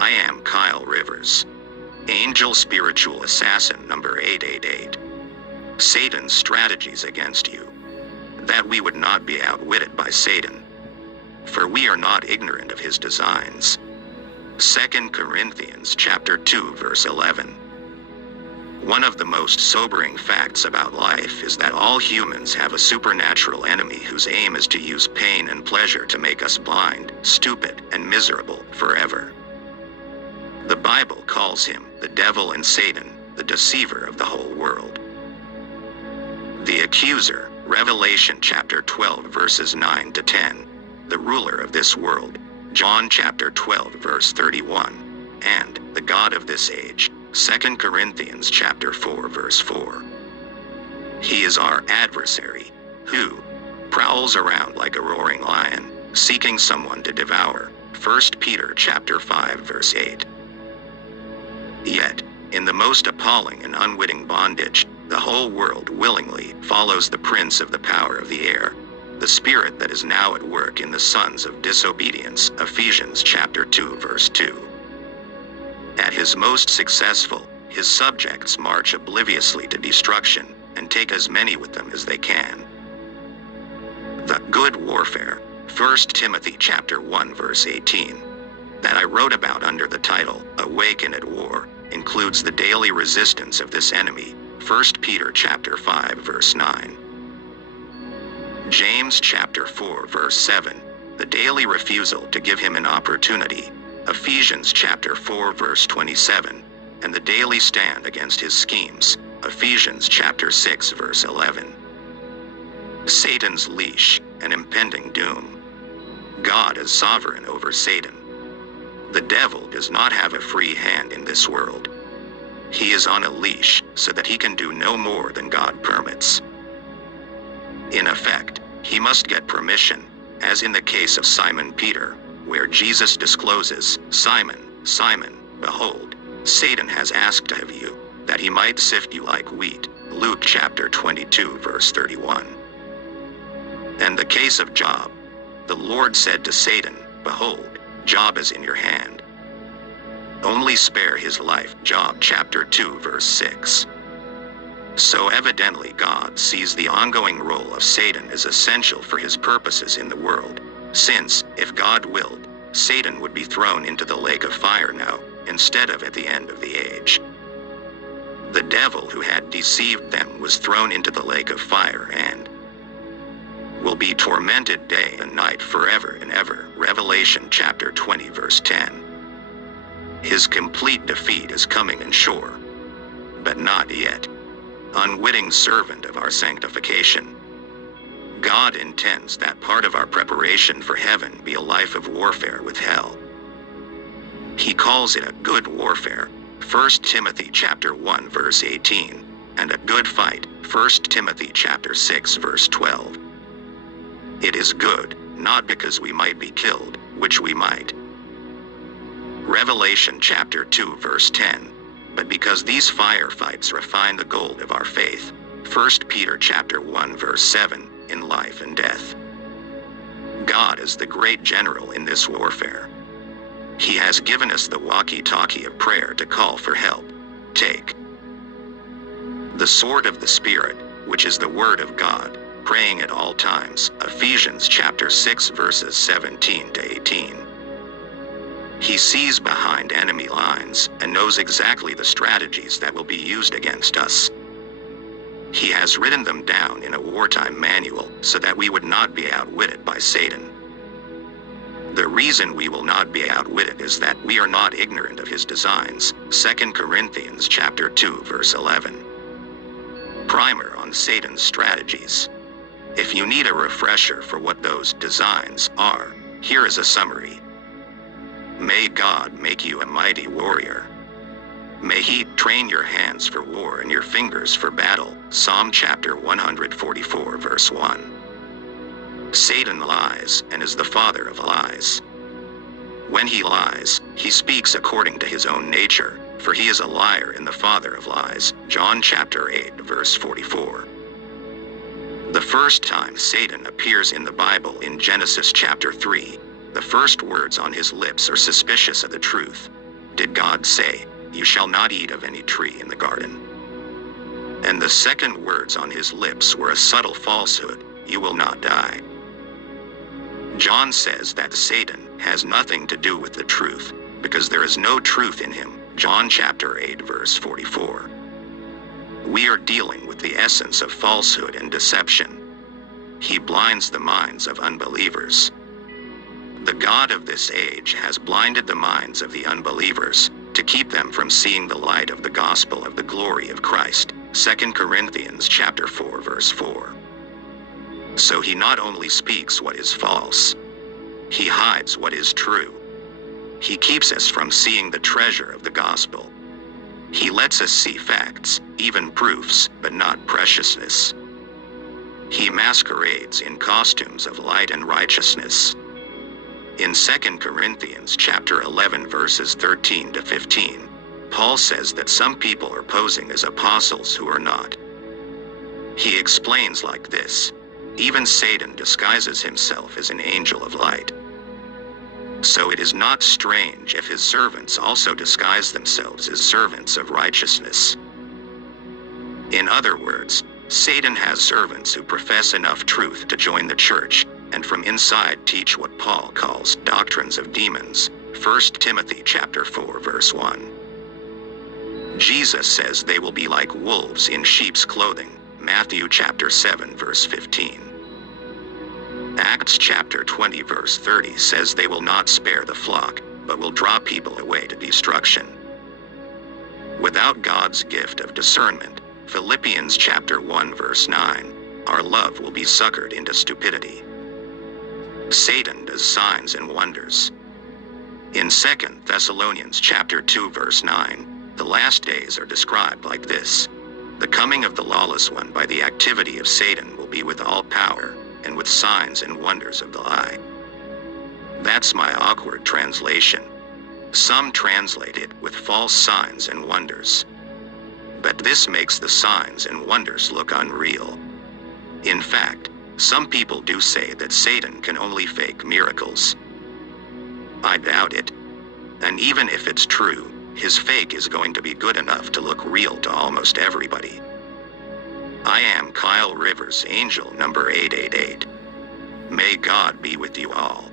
I am Kyle Rivers, Angel Spiritual Assassin number 888. Satan's strategies against you, that we would not be outwitted by Satan, for we are not ignorant of his designs. 2 Corinthians chapter 2 verse 11. One of the most sobering facts about life is that all humans have a supernatural enemy whose aim is to use pain and pleasure to make us blind, stupid, and miserable forever. The Bible calls him the devil and Satan, the deceiver of the whole world. The accuser, Revelation chapter 12 verses 9 to 10, the ruler of this world, John chapter 12 verse 31, and the God of this age, 2 Corinthians chapter 4 verse 4. He is our adversary, who prowls around like a roaring lion, seeking someone to devour, 1 Peter chapter 5 verse 8. Yet, in the most appalling and unwitting bondage, the whole world willingly follows the prince of the power of the air, the spirit that is now at work in the sons of disobedience, Ephesians chapter 2 verse 2. At his most successful, his subjects march obliviously to destruction, and take as many with them as they can. The good warfare, 1 Timothy chapter 1 verse 18, that I wrote about under the title, Awaken at War, includes the daily resistance of this enemy, 1 Peter chapter 5 verse 9. James chapter 4 verse 7, the daily refusal to give him an opportunity, Ephesians chapter 4 verse 27, and the daily stand against his schemes, Ephesians chapter 6 verse 11. Satan's leash, an impending doom. God is sovereign over Satan. The devil does not have a free hand in this world. He is on a leash so that he can do no more than God permits. In effect, he must get permission, as in the case of Simon Peter, where Jesus discloses, Simon, Simon, behold, Satan has asked of you, that he might sift you like wheat, Luke chapter 22 verse 31. And the case of Job, the Lord said to Satan, behold, Job is in your hand. Only spare his life, Job chapter 2 verse 6. So evidently God sees the ongoing role of Satan as essential for his purposes in the world, since, if God willed, Satan would be thrown into the lake of fire now, instead of at the end of the age. The devil who had deceived them was thrown into the lake of fire and will be tormented day and night forever and ever, Revelation chapter 20 verse 10. His complete defeat is coming and sure, but not yet. Unwitting servant of our sanctification. God intends that part of our preparation for heaven be a life of warfare with hell. He calls it a good warfare, 1 Timothy chapter 1 verse 18, and a good fight, 1 Timothy chapter 6 verse 12. It is good, not because we might be killed, which we might. Revelation chapter 2 verse 10, but because these firefights refine the gold of our faith, 1 Peter chapter 1 verse 7, in life and death. God is the great general in this warfare. He has given us the walkie-talkie of prayer to call for help. Take the sword of the Spirit, which is the word of God, praying at all times, Ephesians chapter 6 verses 17 to 18. He sees behind enemy lines and knows exactly the strategies that will be used against us. He has written them down in a wartime manual so that we would not be outwitted by Satan. The reason we will not be outwitted is that we are not ignorant of his designs, 2 Corinthians chapter 2 verse 11. Primer on Satan's strategies. If you need a refresher for what those designs are, here is a summary. May God make you a mighty warrior. May he train your hands for war and your fingers for battle, Psalm chapter 144 verse 1. Satan lies and is the father of lies. When he lies, he speaks according to his own nature, for he is a liar and the father of lies, John chapter 8 verse 44. The first time Satan appears in the Bible in Genesis chapter 3, the first words on his lips are suspicious of the truth, did God say, "You shall not eat of any tree in the garden"? And the second words on his lips were a subtle falsehood, "You will not die." John says that Satan has nothing to do with the truth, because there is no truth in him. John chapter 8 verse 44. We are dealing with the essence of falsehood and deception. He blinds the minds of unbelievers. The God of this age has blinded the minds of the unbelievers to keep them from seeing the light of the gospel of the glory of Christ. 2 Corinthians chapter 4 verse 4. So he not only speaks what is false, he hides what is true. He keeps us from seeing the treasure of the gospel. He lets us see facts, even proofs, but not preciousness. He masquerades in costumes of light and righteousness. In 2 Corinthians chapter 11 verses 13 to 15, Paul says that some people are posing as apostles who are not. He explains like this: even Satan disguises himself as an angel of light. So it is not strange if his servants also disguise themselves as servants of righteousness. In other words, Satan has servants who profess enough truth to join the church, and from inside teach what Paul calls doctrines of demons. 1 Timothy chapter 4 verse 1. Jesus says they will be like wolves in sheep's clothing. Matthew chapter 7 verse 15. Acts chapter 20 verse 30 says they will not spare the flock, but will draw people away to destruction. Without God's gift of discernment, Philippians chapter 1 verse 9, our love will be suckered into stupidity. Satan does signs and wonders. In 2 Thessalonians chapter 2 verse 9, the last days are described like this: the coming of the lawless one by the activity of Satan will be with all power, and with signs and wonders of the lie. That's my awkward translation. Some translate it with false signs and wonders. But this makes the signs and wonders look unreal. In fact, some people do say that Satan can only fake miracles. I doubt it. And even if it's true, his fake is going to be good enough to look real to almost everybody. I am Kyle Rivers, angel number 888. May God be with you all.